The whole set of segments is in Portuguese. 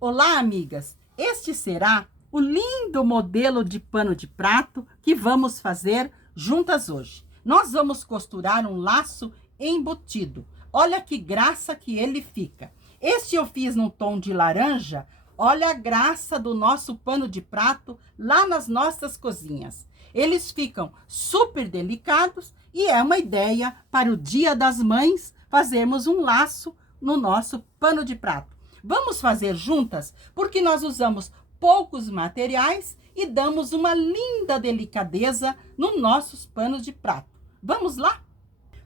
Olá, amigas! Este será o lindo modelo de pano de prato que vamos fazer juntas hoje. Nós vamos costurar um laço embutido. Olha que graça que ele fica. Este eu fiz num tom de laranja. Olha a graça do nosso pano de prato lá nas nossas cozinhas. Eles ficam super delicados e é uma ideia para o Dia das Mães fazermos um laço no nosso pano de prato. Vamos fazer juntas, porque nós usamos poucos materiais e damos uma linda delicadeza nos nossos panos de prato. Vamos lá?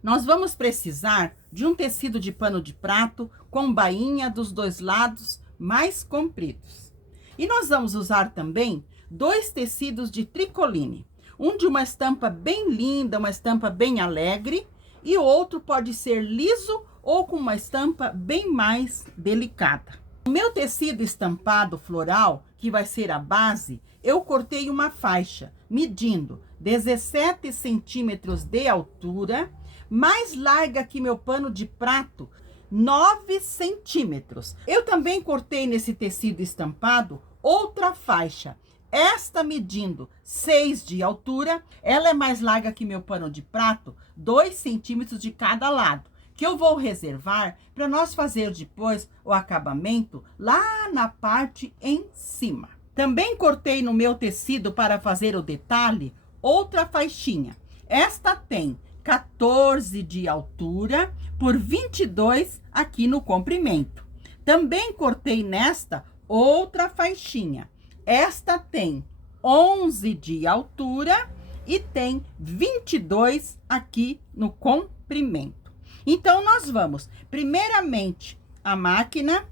Nós vamos precisar de um tecido de pano de prato com bainha dos dois lados mais compridos. E nós vamos usar também 2 tecidos de tricoline. Um de uma estampa bem linda, uma estampa bem alegre, e o outro pode ser liso ou com uma estampa bem mais delicada. O meu tecido estampado floral, que vai ser a base, eu cortei uma faixa, medindo 17 centímetros de altura, mais larga que meu pano de prato, 9 centímetros. Eu também cortei nesse tecido estampado outra faixa, esta medindo 6 de altura, ela é mais larga que meu pano de prato, 2 centímetros de cada lado, que eu vou reservar para nós fazer depois o acabamento lá na parte em cima. Também cortei no meu tecido para fazer o detalhe outra faixinha. Esta tem 14 de altura por 22 aqui no comprimento. Também cortei nesta outra faixinha. Esta tem 11 de altura e tem 22 aqui no comprimento. Então, nós vamos, primeiramente, a máquina,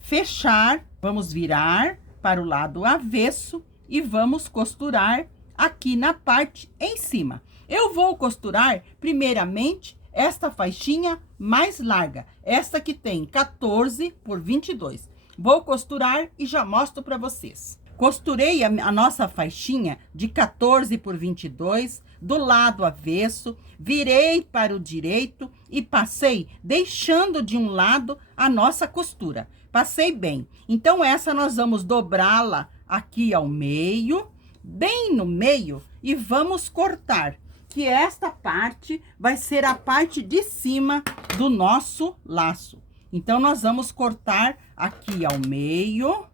fechar, vamos virar para o lado avesso e vamos costurar aqui na parte em cima. Eu vou costurar, primeiramente, esta faixinha mais larga, esta que tem 14 por 22. Vou costurar e já mostro para vocês. Costurei a nossa faixinha de 14 por 22 do lado avesso, virei para o direito e passei deixando de um lado a nossa costura. Passei bem. Então, essa nós vamos dobrá-la aqui ao meio, bem no meio, e vamos cortar, que esta parte vai ser a parte de cima do nosso laço. Então, nós vamos cortar aqui ao meio,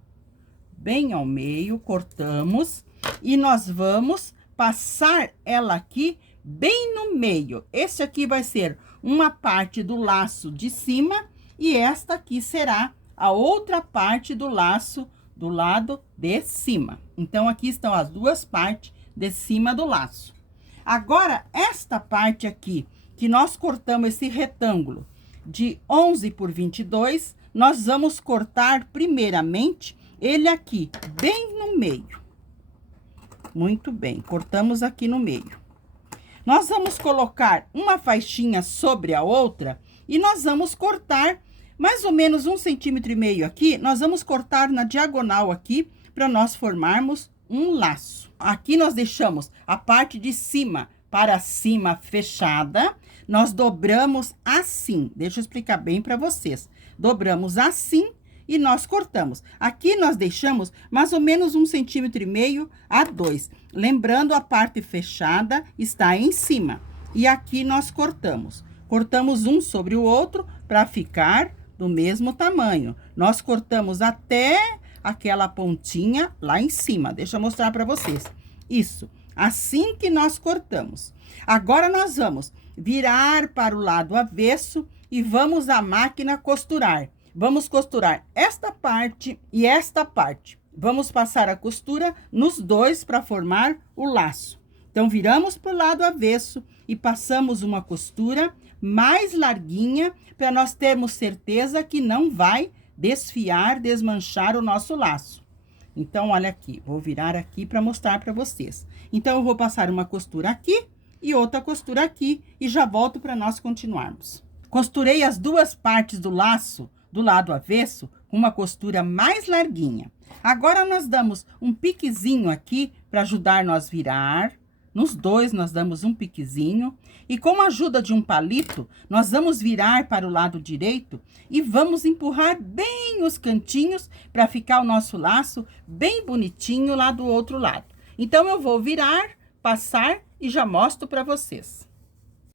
bem ao meio, cortamos, e nós vamos passar ela aqui bem no meio. Esse aqui vai ser uma parte do laço de cima e esta aqui será a outra parte do laço do lado de cima. Então, aqui estão as duas partes de cima do laço. Agora, esta parte aqui, que nós cortamos esse retângulo de 11 por 22, nós vamos cortar primeiramente ele aqui, bem no meio. Muito bem, cortamos aqui no meio. Nós vamos colocar uma faixinha sobre a outra e nós vamos cortar mais ou menos 1,5 centímetros aqui. Nós vamos cortar na diagonal aqui para nós formarmos um laço. Aqui nós deixamos a parte de cima para cima fechada. Nós dobramos assim. Deixa eu explicar bem para vocês. Dobramos assim. E nós cortamos. Aqui nós deixamos mais ou menos 1,5 centímetros a 2. Lembrando, a parte fechada está em cima. E aqui nós cortamos. Cortamos um sobre o outro para ficar do mesmo tamanho. Nós cortamos até aquela pontinha lá em cima. Deixa eu mostrar para vocês. Isso. Assim que nós cortamos. Agora, nós vamos virar para o lado avesso e vamos à máquina costurar. Vamos costurar esta parte e esta parte. Vamos passar a costura nos dois para formar o laço. Então, viramos para o lado avesso e passamos uma costura mais larguinha para nós termos certeza que não vai desfiar, desmanchar o nosso laço. Então, olha aqui, vou virar aqui para mostrar para vocês. Então, eu vou passar uma costura aqui e outra costura aqui e já volto para nós continuarmos. Costurei as duas partes do laço do lado avesso com uma costura mais larguinha. Agora, nós damos um piquezinho aqui para ajudar nós virar Nos dois, nós damos um piquezinho. E com a ajuda de um palito, nós vamos virar para o lado direito e vamos empurrar bem os cantinhos para ficar o nosso laço bem bonitinho lá do outro lado. Então, eu vou virar, passar e já mostro para vocês.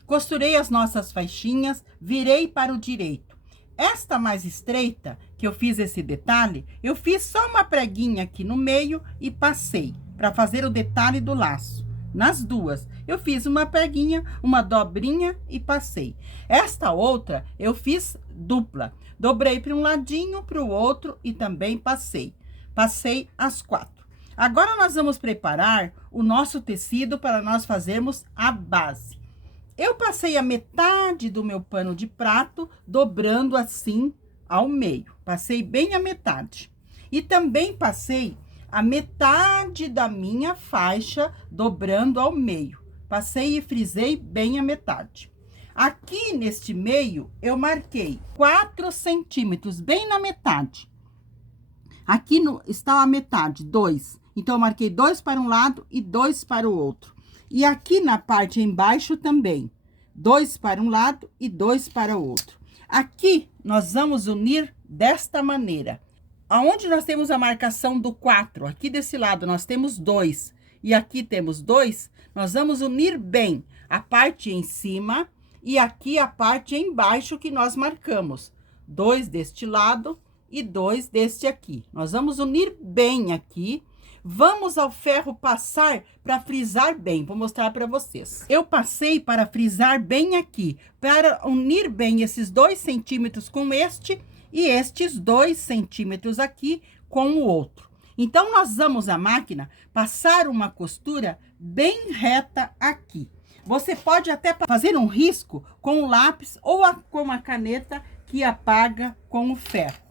Costurei as nossas faixinhas, virei para o direito. Esta mais estreita, que eu fiz esse detalhe, eu fiz só uma preguinha aqui no meio e passei para fazer o detalhe do laço. Nas duas, eu fiz uma preguinha, uma dobrinha e passei. Esta outra, eu fiz dupla. Dobrei para um ladinho, para o outro e também passei. Passei as 4. Agora, nós vamos preparar o nosso tecido para nós fazermos a base. Eu passei a metade do meu pano de prato, dobrando assim ao meio. Passei bem a metade. E também passei a metade da minha faixa, dobrando ao meio. Passei e frisei bem a metade. Aqui, neste meio, eu marquei 4 centímetros, bem na metade. Aqui está a metade, 2. Então, eu marquei 2 para um lado e 2 para o outro. E aqui na parte embaixo também, 2 para um lado e 2 para o outro. Aqui, nós vamos unir desta maneira. Aonde nós temos a marcação do 4, aqui desse lado nós temos 2 e aqui temos 2, nós vamos unir bem a parte em cima e aqui a parte embaixo que nós marcamos. 2 deste lado e 2 deste aqui. Nós vamos unir bem aqui. Vamos ao ferro passar para frisar bem. Vou mostrar para vocês. Eu passei para frisar bem aqui, para unir bem esses 2 centímetros com este e estes 2 centímetros aqui com o outro. Então, nós vamos à máquina passar uma costura bem reta aqui. Você pode até fazer um risco com o lápis ou com a caneta que apaga com o ferro.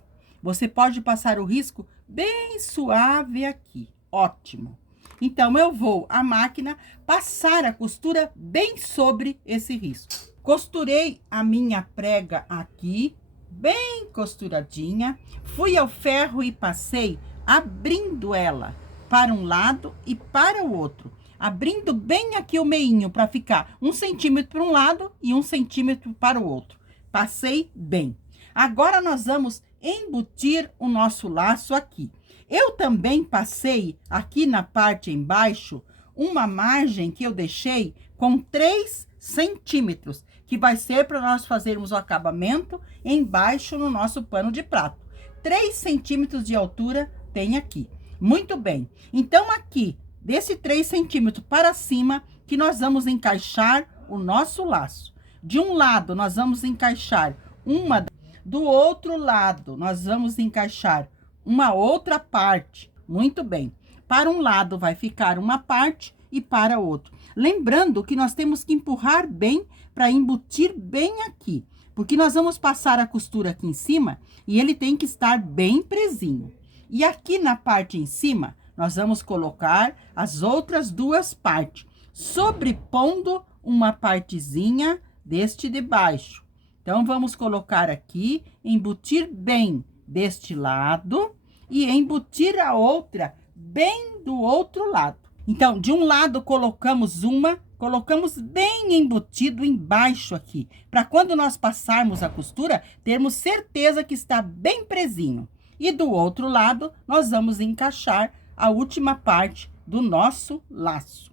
Você pode passar o risco bem suave aqui. Ótimo. Então, eu vou à máquina passar a costura bem sobre esse risco. Costurei a minha prega aqui, bem costuradinha. Fui ao ferro e passei abrindo ela para um lado e para o outro. Abrindo bem aqui o meinho para ficar 1 centímetro para um lado e 1 centímetro para o outro. Passei bem. Agora, nós vamos embutir o nosso laço aqui. Eu também passei aqui na parte embaixo uma margem que eu deixei com 3 centímetros, que vai ser para nós fazermos o acabamento embaixo no nosso pano de prato. 3 centímetros de altura tem aqui. Muito bem. Então, aqui, desse 3 centímetros para cima, que nós vamos encaixar o nosso laço. De um lado, nós vamos encaixar uma, do outro lado, nós vamos encaixar uma outra parte. Muito bem. Para um lado vai ficar uma parte e para o outro. Lembrando que nós temos que empurrar bem para embutir bem aqui. Porque nós vamos passar a costura aqui em cima e ele tem que estar bem presinho. E aqui na parte em cima, nós vamos colocar as outras 2 partes, sobrepondo uma partezinha deste de baixo. Então, vamos colocar aqui, embutir bem deste lado e embutir a outra bem do outro lado. Então, de um lado colocamos bem embutido embaixo aqui, para quando nós passarmos a costura, termos certeza que está bem presinho. E do outro lado, nós vamos encaixar a última parte do nosso laço.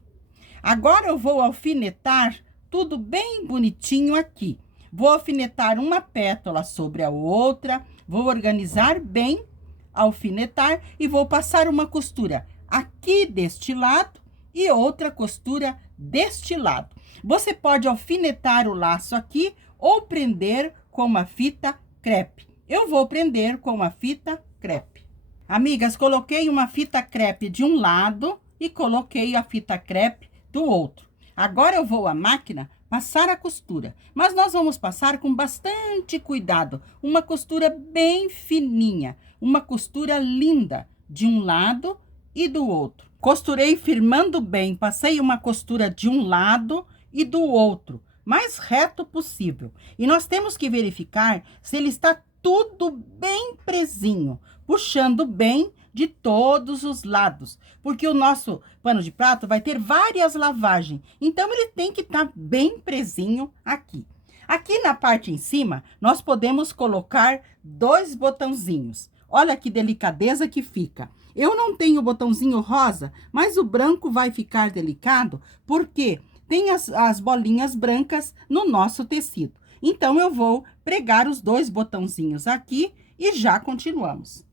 Agora, eu vou alfinetar tudo bem bonitinho aqui. Vou alfinetar uma pétala sobre a outra, vou organizar bem, alfinetar e vou passar uma costura aqui deste lado e outra costura deste lado. Você pode alfinetar o laço aqui ou prender com uma fita crepe. Eu vou prender com uma fita crepe. Amigas, coloquei uma fita crepe de um lado e coloquei a fita crepe do outro. Agora, eu vou à máquina passar a costura, mas nós vamos passar com bastante cuidado, uma costura bem fininha, uma costura linda, de um lado e do outro. Costurei firmando bem, passei uma costura de um lado e do outro, mais reto possível. E nós temos que verificar se ele está tudo bem presinho, puxando bem de todos os lados, porque o nosso pano de prato vai ter várias lavagens, então ele tem que estar bem presinho aqui. Aqui na parte em cima, nós podemos colocar 2 botãozinhos. Olha que delicadeza que fica. Eu não tenho botãozinho rosa, mas o branco vai ficar delicado, porque tem as bolinhas brancas no nosso tecido. Então, eu vou pregar os 2 botãozinhos aqui e já continuamos.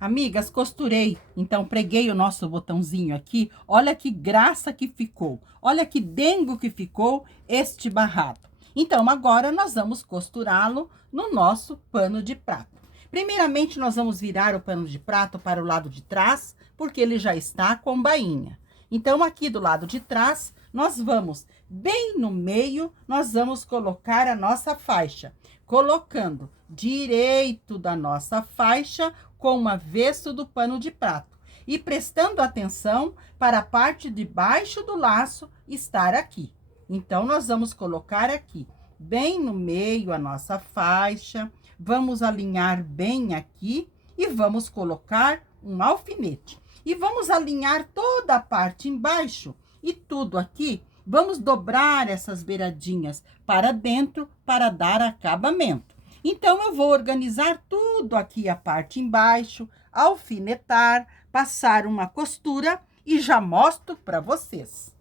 Amigas, costurei, então preguei o nosso botãozinho aqui. Olha que graça que ficou. Olha que dengo que ficou este barrado. Então, agora nós vamos costurá-lo no nosso pano de prato. Primeiramente, nós vamos virar o pano de prato para o lado de trás, porque ele já está com bainha. Então, aqui do lado de trás, nós vamos, bem no meio, nós vamos colocar a nossa faixa, colocando direito da nossa faixa com o avesso do pano de prato. E prestando atenção para a parte de baixo do laço estar aqui. Então, nós vamos colocar aqui, bem no meio, a nossa faixa. Vamos alinhar bem aqui e vamos colocar um alfinete. E vamos alinhar toda a parte embaixo e tudo aqui. Vamos dobrar essas beiradinhas para dentro para dar acabamento. Então, eu vou organizar tudo aqui, a parte embaixo, alfinetar, passar uma costura e já mostro para vocês.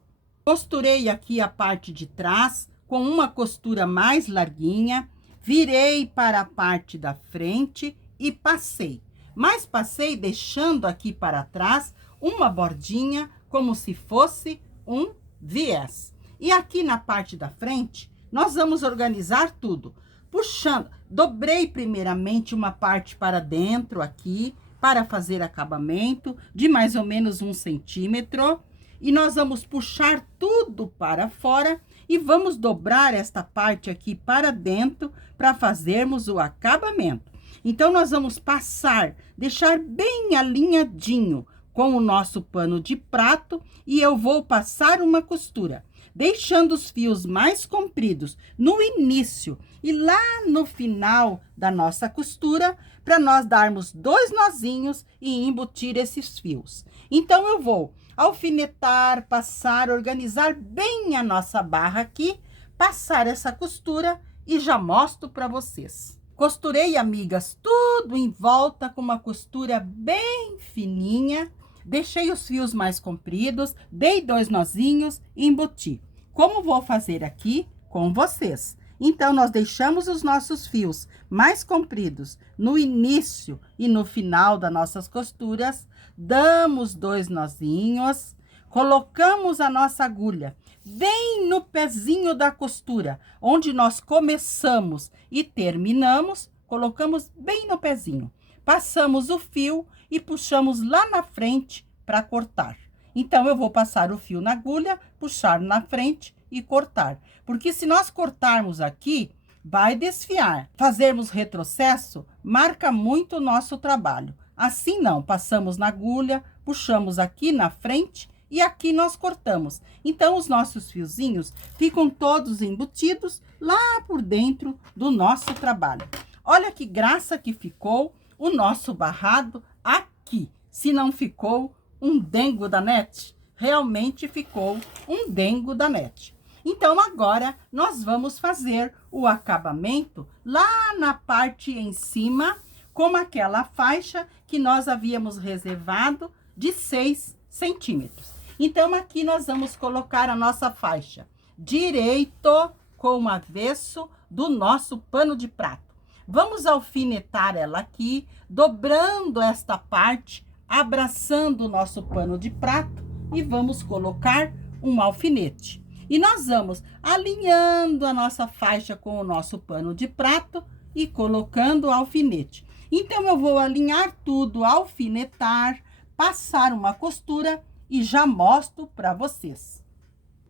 Costurei aqui a parte de trás com uma costura mais larguinha, virei para a parte da frente e passei. Mas passei deixando aqui para trás uma bordinha como se fosse um viés. E aqui na parte da frente, nós vamos organizar tudo. Puxando, dobrei primeiramente uma parte para dentro aqui, para fazer acabamento de mais ou menos 1 centímetro. E nós vamos puxar tudo para fora e vamos dobrar esta parte aqui para dentro para fazermos o acabamento. Então, nós vamos passar, deixar bem alinhadinho com o nosso pano de prato e eu vou passar uma costura, deixando os fios mais compridos no início e lá no final da nossa costura, para nós darmos 2 nozinhos e embutir esses fios. Então, eu vou alfinetar, passar, organizar bem a nossa barra aqui, passar essa costura e já mostro para vocês. Costurei, amigas, tudo em volta com uma costura bem fininha, deixei os fios mais compridos, dei 2 nozinhos e embuti. Como vou fazer aqui com vocês? Então, nós deixamos os nossos fios mais compridos no início e no final das nossas costuras, damos 2 nozinhos, colocamos a nossa agulha bem no pezinho da costura, onde nós começamos e terminamos, colocamos bem no pezinho. Passamos o fio e puxamos lá na frente para cortar. Então, eu vou passar o fio na agulha, puxar na frente e cortar. Porque se nós cortarmos aqui, vai desfiar. Fazermos retrocesso, marca muito o nosso trabalho. Assim não, passamos na agulha, puxamos aqui na frente e aqui nós cortamos. Então, os nossos fiozinhos ficam todos embutidos lá por dentro do nosso trabalho. Olha que graça que ficou o nosso barrado aqui. Se não ficou um dengo da net, realmente ficou um dengo da net. Então, agora, nós vamos fazer o acabamento lá na parte em cima, com aquela faixa que nós havíamos reservado de 6 centímetros. Então, aqui nós vamos colocar a nossa faixa direito com o avesso do nosso pano de prato. Vamos alfinetar ela aqui, dobrando esta parte, abraçando o nosso pano de prato e vamos colocar um alfinete. E nós vamos alinhando a nossa faixa com o nosso pano de prato e colocando o alfinete. Então, eu vou alinhar tudo, alfinetar, passar uma costura e já mostro para vocês.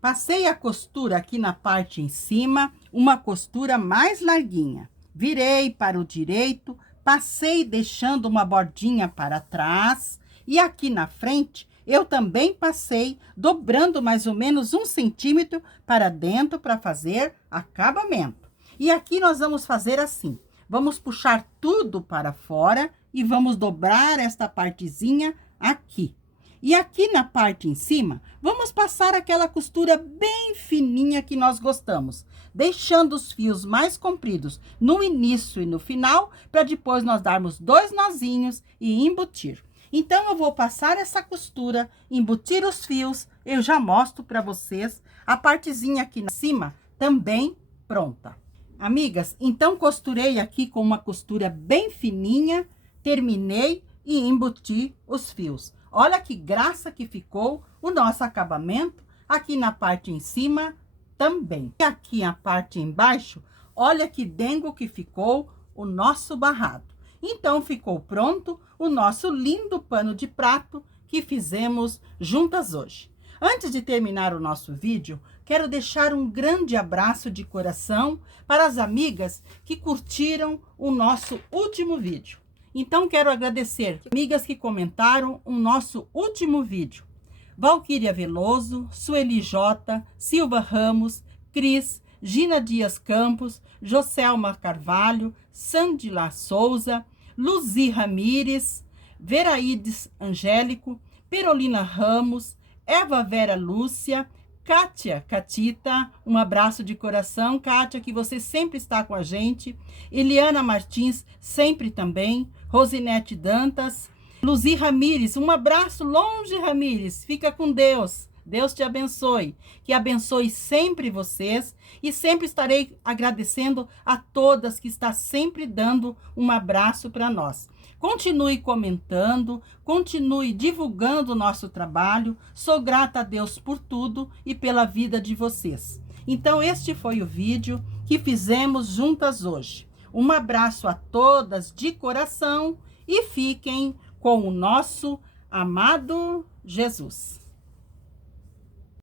Passei a costura aqui na parte em cima, uma costura mais larguinha. Virei para o direito, passei deixando uma bordinha para trás e aqui na frente eu também passei dobrando mais ou menos 1 centímetro para dentro para fazer acabamento. E aqui nós vamos fazer assim, vamos puxar tudo para fora e vamos dobrar esta partezinha aqui. E aqui na parte em cima, vamos passar aquela costura bem fininha que nós gostamos, deixando os fios mais compridos no início e no final, para depois nós darmos 2 nozinhos e embutir. Então, eu vou passar essa costura, embutir os fios, eu já mostro para vocês a partezinha aqui em cima também pronta. Amigas, então costurei aqui com uma costura bem fininha, terminei e embuti os fios. Olha que graça que ficou o nosso acabamento aqui na parte em cima também. E aqui a parte embaixo, olha que dengo que ficou o nosso barrado. Então, ficou pronto o nosso lindo pano de prato que fizemos juntas hoje. Antes de terminar o nosso vídeo, quero deixar um grande abraço de coração para as amigas que curtiram o nosso último vídeo. Então, quero agradecer amigas que comentaram o nosso último vídeo. Valquíria Veloso, Sueli J, Silva Ramos, Cris, Gina Dias Campos, Joselma Carvalho, Sandila Souza, Luzi Ramires, Veraides Angélico, Perolina Ramos, Eva Vera Lúcia, Kátia Catita, um abraço de coração, Kátia, que você sempre está com a gente. Eliana Martins, sempre também. Rosinete Dantas. Luzi Ramires, um abraço longe, Ramires. Fica com Deus. Deus te abençoe. Que abençoe sempre vocês. E sempre estarei agradecendo a todas que está sempre dando um abraço para nós. Continue comentando, continue divulgando o nosso trabalho. Sou grata a Deus por tudo e pela vida de vocês. Então, este foi o vídeo que fizemos juntas hoje. Um abraço a todas de coração e fiquem com o nosso amado Jesus.